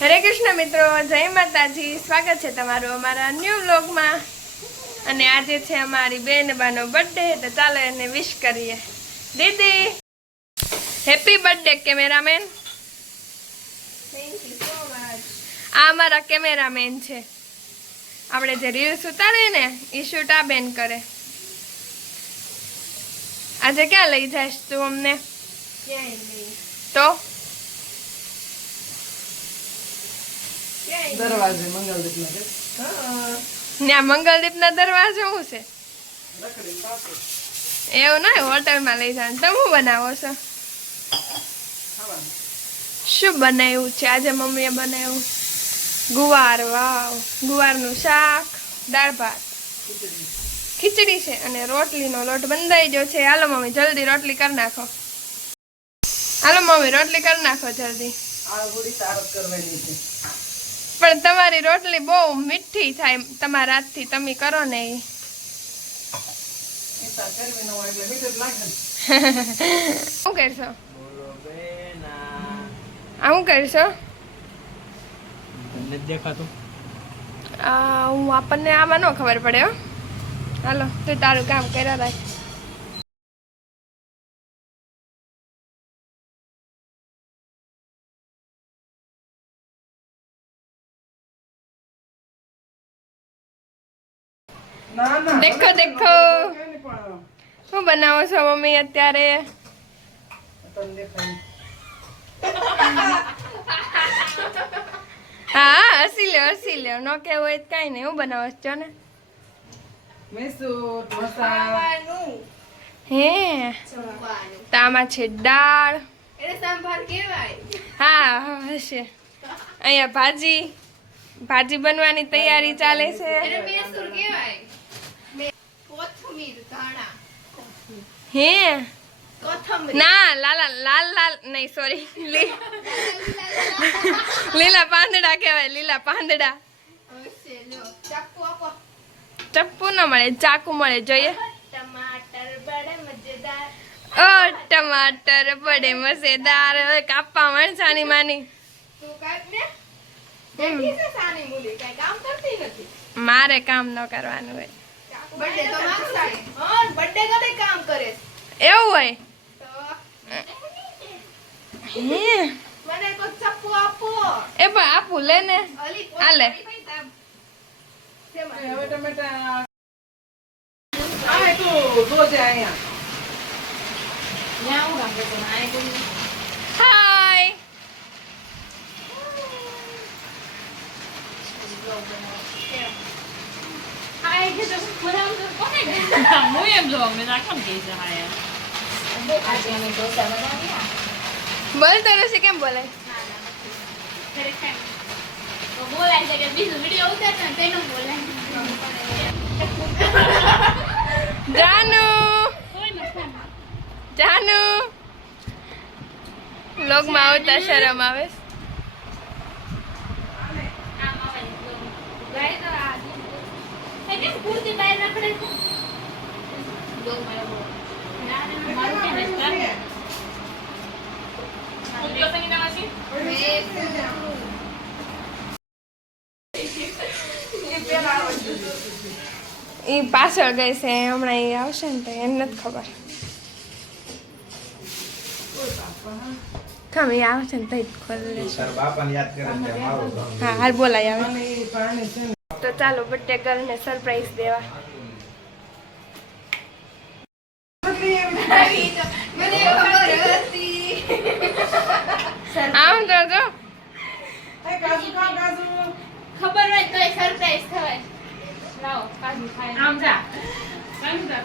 હરે કૃષ્ણ મિત્રો જય માતાજી. સ્વાગત છે તમારું અમારા ન્યૂ વ્લોગમાં અને આજે છે અમારી બેન બાનો બર્થડે તો ચાલો એને વિશ કરીએ. દીદી હેપી બર્થડે કેમેરામેન આ અમારા કેમેરામેન છે. આપણે જે રીલ્સ ઉતારીએ ને એ શૂટ આ બેન કરે. આજે ક્યાં લઈ જઈશ તું અમને તો દરવાજે મંગલદીપના છે ત્યાં મંગલદીપ ના દરવાજો શું છે એવું ના હોટલમાં લઈ જવાનું તમે શું બનાવો છો શું બનાવ્યું છે આજે મમ્મીએ બનાવ્યું ગુવાર વાવ ગુવારનું શાક દાળ ભાત ખીચડી છે અને રોટલીનો લોટ બંધાઈ ગયો છે. હાલો મમ્મી જલ્દી રોટલી કરી નાખો. હાલો મમ્મી રોટલી કરી નાખો જલ્દી. આ થોડી તારત કરવાની છે. પણ તમારી રોટલી બહુ મીઠી થાય તમારા હાથથી તમે કરો ને એ શું કરશો? આવું આ શું કરશો? નથી દેખાતું. આ હું આપણને આમાં ન ખબર પડે હો. હાલો, તું તારું કામ કર્યા રાખ દેખો દેખો. શું બનાવો છો મમ્મી અત્યારે? હા હસી લ્યો હસી લ્યો. ન કેવું હોય કઈ નહીં. હું બનાવો છો ને. હે? તામાં છે દાળ. હા હા, હશે. અહીંયા ભાજી ભાજી બનવાની તૈયારી ચાલે છે. હે? ના લાલા લાલ લાલ નહીં સોરી લીલા પાંદડા કહેવાય લીલા પાંદડા. ચપ્પુ ન મળે ચાકુ મળે જોઈએ. ઓ ટમાટર બડે મસેદાર કાપા મરચાની માની. મારે કામ ન કરવાનું હોય. એવું હોય? એ પણ આપું લે ને. એ હવે ટમેટા આ તું જોજે અહીંયા હાય હું એમ જોવા મેં રાખવાનું કે છે હા યાર. બોલતો રહેશે કેમ બોલે તો બોલાય છે કે બીજું વીડિયો ઉતારશે ને તેનું બોલાય જાનુ! જાનુ! લોગમાં આવતા શરમ આવે. છે. આમ આવે ગાય તો આ એ કેમ કુર્તી બહાર રખડે છે જો મારો બોલ. ના, ના, મારું કેમ નથી કરવું? કુર્તીઓ સંગીતા માસી? ઈ પાછળ ગઈ છે હમણાં એ આવશે ને તો એમ નથી ખબર. ખમ એ આવશે ને તો જ ખોલી લેશે. તારા બાપાને યાદ કરે છે મારું ગામ. હા હાલ બોલાય આવે એ પાણી તો ચાલો બર્થડે ગર્લને સરપ્રાઈઝ દેવા મને ખબર હતી આમ તો જો એ કાજુ ખા કાજુ ખબર હોય તોય સરપ્રાઈઝ થવાય લાવો કાજુ ખાય આમ જા. સંગીતા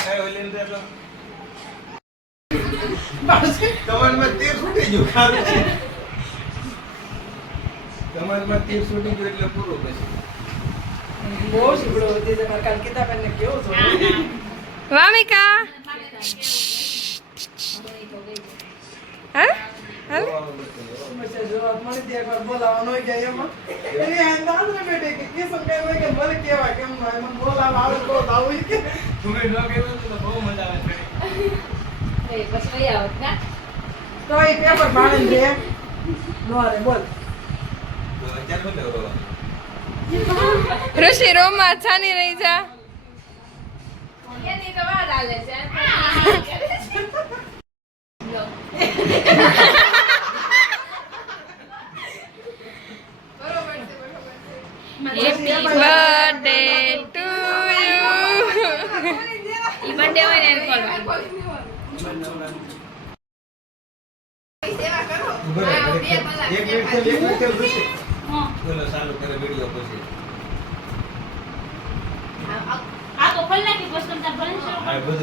કઈ ઓલીને દે તો. બસ કમરમાં તીર છૂટી ગયું ખારું છે. કમરમાં તીર છૂટી ગયું એટલે પૂરું પછી બહુ શીખડો હતી તમારે કાલ કિતાબેન ને કેવું છો વામિકા! ઋષિ રોમાં છાની રહી જા. એની તો વાર હાલે છે બરોબર છે બરોબર છે બર્થડે ટુ યુ ઈ બર્થડે હોય ને એને કોલ સેવા કરો ઊભો રહે, આ બે એક કલાક મિનિટ ચાલ, એક મિનિટ ચાલ, ઋષિ. હા બોલો, ચાલુ કરે વીડિયો પછી આ તો ખોલ નાખી પછી તમે તાર ભલે શરૂ આ બધું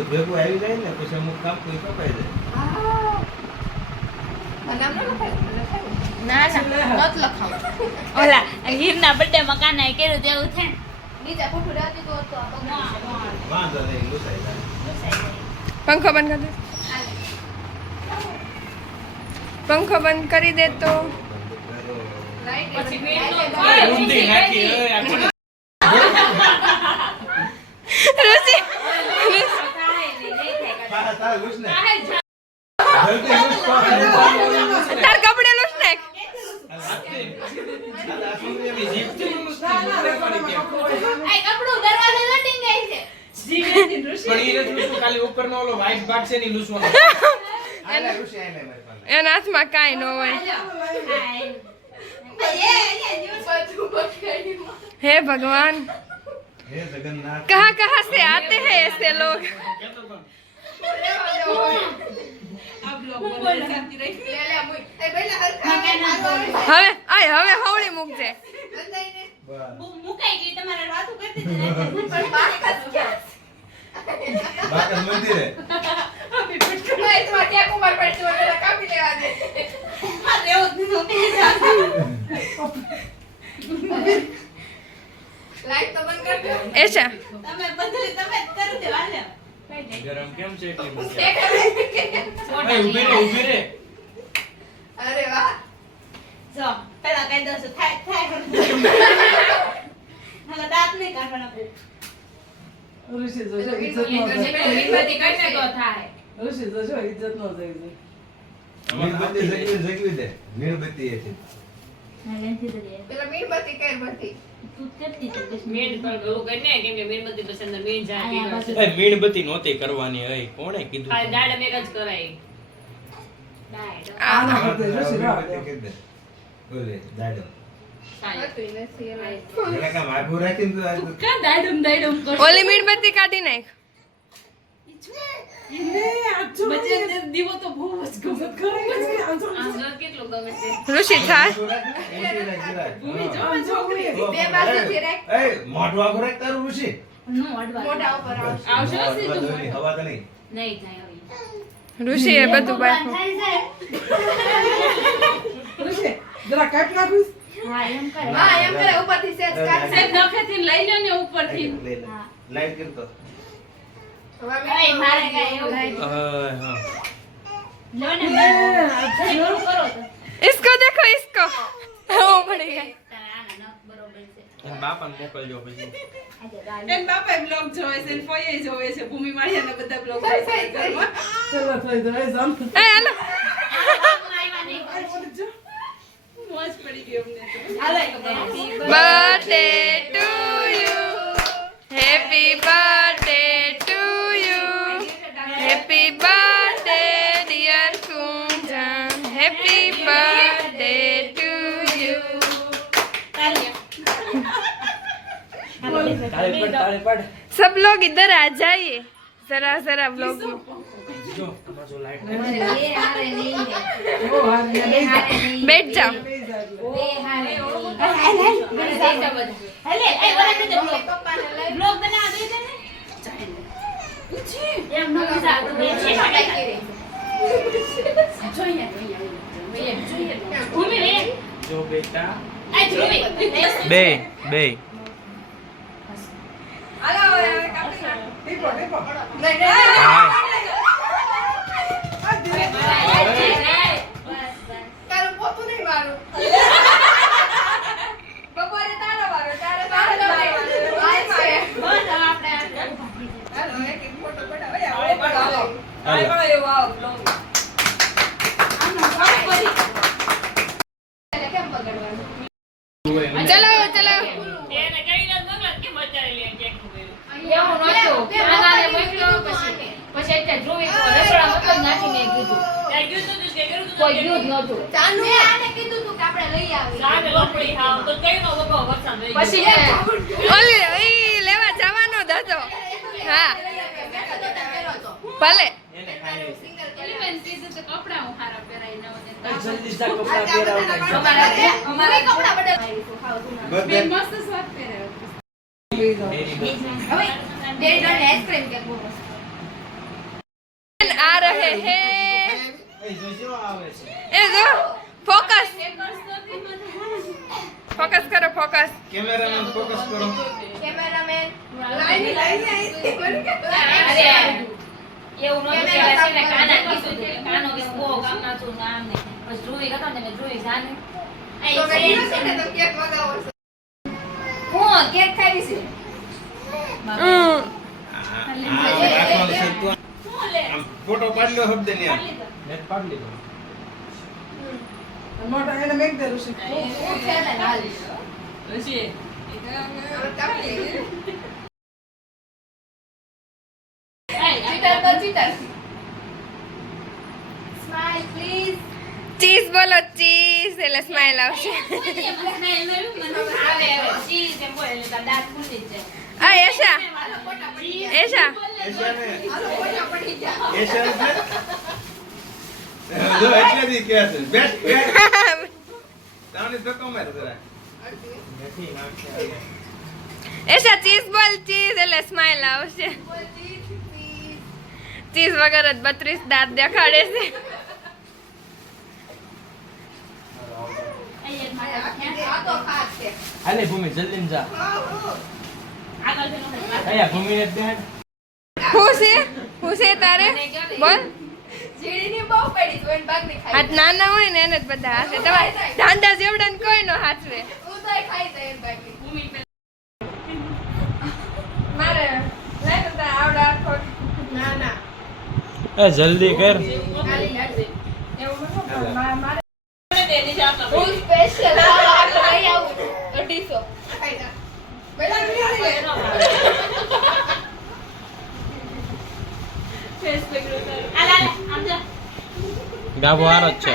ભેગું ને ન નત લખાવ ઓલા હીરના બર્થડે માં કર્યું તેવું છે પંખો બંધ કરી પંખો બંધ કરી દે તો તારા- કપડે ના થી ના રે મોઢે પડી ગયા. આ કપડું દરવાજે ન ખાલી ઓલો વાઇટ ભાગ છે ને લૂસવાનો. એના હાથમાં કાંઈ ન હોય. હે ભગવાન. કહા કહા સે આતે હૈ એસે લોગ? હવે આય હવે હવળી મૂકજે. મુકાઈ ગઈ તમારે વાતો કરતી હતી બાકસ મંદિરે. ક્યાંક ઉંમર પડતી પેલા કાપી લેવા દે. આ રેવું જ નહીં, ઊભી જા. લાઈટ તો બંધ કરજો. એશા તમે બધું તમે જ કરી દો હાલ્યો. ગરમ કેમ છે એટલી? કરે. એ ઊભી રે, ઊભી રે. અરે વાહ જો પેલા કઈ દઉં છું થાય થાય હવે દાંત નહીં કાઢવાના ઋષિ જો ઇજ્જત એ ઋષિ તો જો ઇજ્જત નો જાય છે. મીણબત્તી જગવી જગવી દે. મીણબત્તી એ છે. પેલા ઓલું નહોતી કરવાની કોણે કીધું જ કરાય. દે. મીણબત્તી કાઢી ઓલે. હતું ય નથી એમાં. એટલે કામ આઘું રાખીને તો આ- કા દાડમ દાડમ કર ઓલી મીણબત્તી કાઢી નાખ દીવો તો બહુ જ ગમે. આમ ગમે છે. ઋષિ છોકરી બે બાજુથી રાખ. એ, મોઢું આઘું રાખ તારું ઋષિ. મોઢા ઉપર આવશે. આવશે સીધું હવા તો નહીં. નહીં થાય ઋષિ એ બધું બાફું ઋષિ જરા કાપી નાખું. હા એમ કરે. હા, એમ કરે. ઉપરથી સેજ કાઢશે. સાહેબ નખેથી લઈ લો ને ઉપરથી. લઈ લે. હા. લાઈટ કરતો. इसको देखो इसको वो पड़ गया તારે આના નખ બરોબર છે એને બાપાને મોકલજો પછી આજે ગાડી એન બાપાએ બ્લોગ જોવે છે ને ફઈએ જોવે છે ભૂમિ માળિયાના બધા બ્લોગ જોવે છે ઘરમાં. ચલો થઈ જાય જામ ए हेलो આવ્યા નહીં મોજ પડી ગઈ અમને તો. હાલો birthday to you happy birthday Kunjan happy birthday to you તાળી પડ તાળી પડ सब लोग इधर आ जाइए जरा जरा ब्लॉग में જો આમાં જો લાઈટ એ હારે નહીં હે ઓ હાર ને એ હારે નહીં बैठ जाओ આવે જો બેટા બે બે નહીં, નહીં, હા તારું પોતું નહીં મારું. બપોરે તારો વારો, તારે તારો વારો. આ છે. હાલો, એક એક ફોટો પડાવો. એ, હવે પડાવો. હાલો. એવું આવો બ્લોગ કેમ પકડવાનું ચલો ચલો એને કઈ ન નગલા કેમ અત્યારે લે કેકનું કર્યું એવું નહોતું. આનાને મોકલ્યો પછી. પછી એટલે ધ્રુવી રસોડા મતલબ નાખીને કીધું. ત્યાં ગયું તું કે કર્યું તું કોઈ ગયું નહોતું. આને કીધું તું કે આપણે લઈ આવીએ સામે લોપડી હાવ તો કઈ નો બગો વરસાદ રહી પછી કે ઓલી ઈ લેવા જવાનો જ હતો હા ભલે મસ્ત સ્વાદ. હવે આઈસ્ક્રીમ બહુ મસ્ત. આ હે એ જોજો આવે છે એ જો ફોકસ ફોકસ કરો ફોકસ કેમેરામેન ફોકસ કરો. કેમેરામેન લાઈન લાઈન એવું નહોતું કે આ છે કાના કીધું કે કાનો કે બહુ કામના છું ને આમ ને. પછી ધ્રુવી હતો ને ધ્રુવી જાને. તો છે. કેક મગાવો છો. હું કેક ખાવી છે હમ. આ- આ રાખવાનું છે તું. આમ પાડલો શબ્દ ને મેં પાડી લીધો મોટા એને મેં ચીટર સ્માઈલ પ્લીઝ ચીઝ બોલો ચીઝ. એટલે સ્માઈલ આવશે. આવે ચીઝ એમ બોલે દાંત ફૂટી જાય આ એશા એશા ને એશા ચીઝ બોલ ચીઝ. એટલે સ્માઈલ આવશે. ચીઝ વગર જ બત્રીસ દાંત દેખાડે છે. આ તો ખાસ છે. હાલે ભૂમિ જલ્દી જા. આગળ પેલો અહીંયા બેન હું છે? હું છે તારે? બોલ. જીડીની બહુ પડી તો એને ભાગની ખાઈ હાથ નાના હોય ને એને જ બધા હાથે. તમારે દાંડા જેવડા ને કોઈ નો હાથવે. હું તો ખાઈ જાય એમ ભાગની. મારે લઈ તો તારે આવડા આખો. ના ના. એ જલ્દી કર. ખાલી ગાભો હારો જ છે.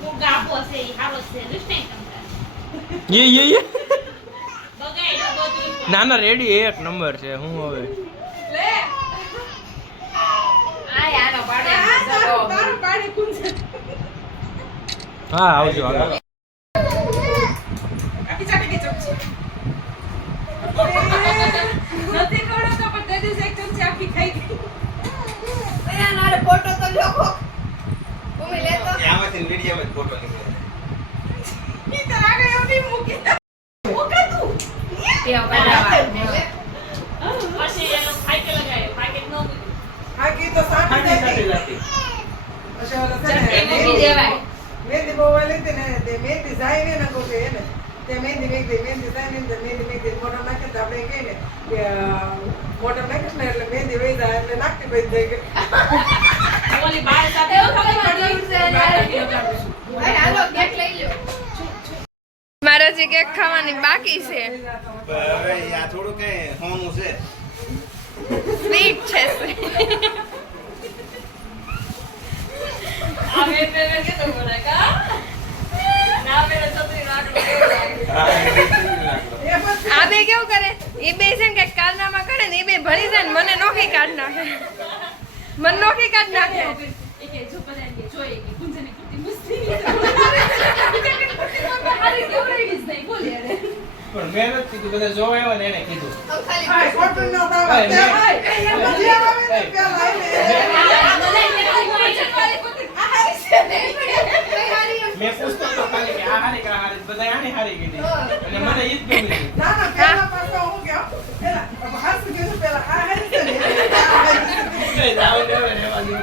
હું ગાભો છે. હારો છે. યે યે યે. ના ના રેડી એક નંબર છે. હું હવે? હા આવજો આગળ નથી ખવડાવતો પણ તે દિવસે એક ચમચી આખી ખાઈ ગઈ. બેટા નારે ફોટો તો લ્યો લે તો આમાંથી મીડિયામાં જ ફોટો નીકળે ઈ તો આગળ એવું નહીં મૂકી. ઓકે તું. કેવો કરાવા. પછી એનો ફાઈક લગાય પાકેટ નો મૂક્યું. આ કી તો ખાટી જાય લાગતી. પછી ઓલો કરે ને એ મૂકી દેવાય. મહેંદી બહુ વાલી ને તે મહેંદી જાય ને નકો કે એને તે મહેંદી મેકદી મહેંદી જાય ને તે મહેંદી મેકદી મોઢા નાખે તો આપણે કહીએ ને કે મોઢા નાખીશ ને એટલે મહેંદી વહી જાય એટલે નાખતી વહી જાય કે ઓલી બાર સાથે એવું ખબર પડ્યું છે નારે ભાઈ હાલો કેક લઈ લ્યો. મારે જે કેક ખાવાની બાકી છે. હવે આ થોડું કે હોનું છે. સ્વીટ છે હવે બે કે તો બોલે કા? ના મેરે છત્રી આ બે કેવું કરે એ બે છે ને કે કારનામાં કરે ને એ બે ભણી જાય ને મને નોખી કાઢ નાખે મને નોખી કાઢ નાખે એ કે જો બધા એમ કે જોઈએ કે કુંજની કુર્તી મસ્તી હારી કેવડાવી જ નહીં બોલે અરે પણ મેં કીધું બધા જોવા આવ્યા ને એને કીધું ખાલી હા, ખોટું ન થાવ. હા, તે મેં- મેં પૂછતો હતો ખાલી કે આ હારી કે આ હારી બધા આની હારી કીધી અને મને ઈ જ ગમી. ના, ના, પેલા પાછો હું કહું, પેલા, હાસુ કીધું પેલા, આ હારી છે ને, આ હારી છે. કઈ જાવ દેવે રહેવા દે.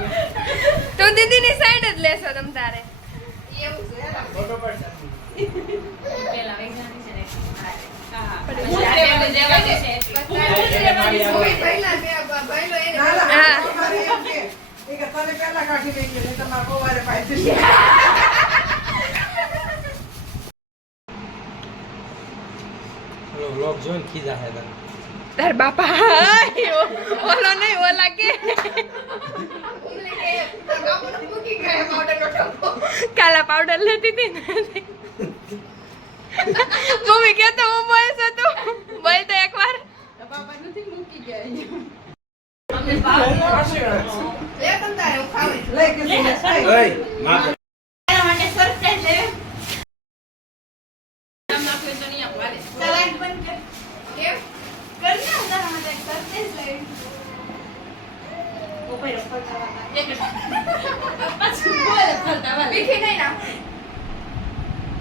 તો દીદીની સાઈડ જ લેશો તમ તારે. એવું છે ફોટો પાડ પેલા છે ને. હા જેવા ભાઈલો એને કાઢી લઈ ગયો તમારે બહુ વારે પાઈ દીધી. Vlog જોઈને ખીજા હે તને. તાર બાપા ઓલો નહીં ઓલા કે. કાલા પાવડર લેતી હતી ને. મમ્મી કે તો હું બોલશો તું બોલ તો એકવાર. બાબા નથી મૂકી ગયા માટે સરપ્રાઈઝ લેવી આમ નાખો તો નહીં આમ વારે. સલાડ બંધ કર કેમ કર ને હું તારા માટે એક સરપ્રાઈઝ લેવી ઉપર ઉપર કરવાના એક મિનિટ. પાછું બોલે ફરતા વારે. મીઠી નહીં ના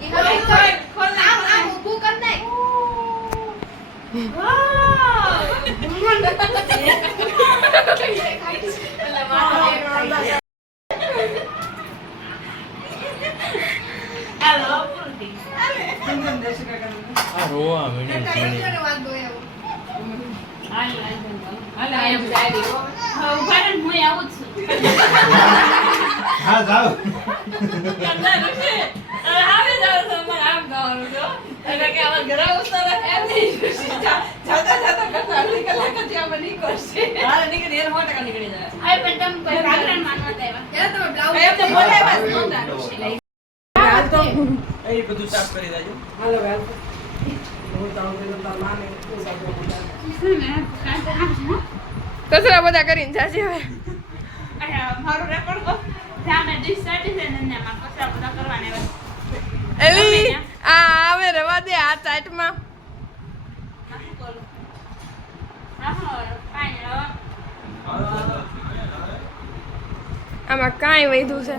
ઈ હવે ખોલ, ખોલ, ખોલ નાખ, આમ ખોલ આમ નાખ. ઊભું કર નાખ એટલે માથા હાલો પૂરું થઈ ગયું ચંદન દેશી કાકાનું. આ રોવા મીણી ઝીણી. હાલ, હાલ, હાલ. હાલ, આ એમ જાય રહ્યો. હવે ઊભા રહે ને હું આવું જ છું હા, જાઓ. કંટાળો છે. હવે આવે જાવ તો અમારે આમ ગાવાનું જો. એટલે કે અમારે ઘરે ઉતારે એમ નહીં. જા- જાતા જાતા કરતા અડધી જ નીકળશે. હાલે નીકળી, એને સો ટકા નીકળી જાય. હવે પણ તમે કોઈ માનવા દેવા એમ તો બોલાવ્યા જ નહોતા. હાલ તો એ બધું સાફ કરી દેજો. હાલો હાલ. કચરા બધા કરીને જાજે હવે. મારું રેકોર્ડ કો સામે છે ને એમાં કચરા બધા કરવાના એલી આ આવે રવા દે આ ચાટમાં નાખું કરું રાખો કાંઈ હવે આમાં કાંઈ વધ્યું છે.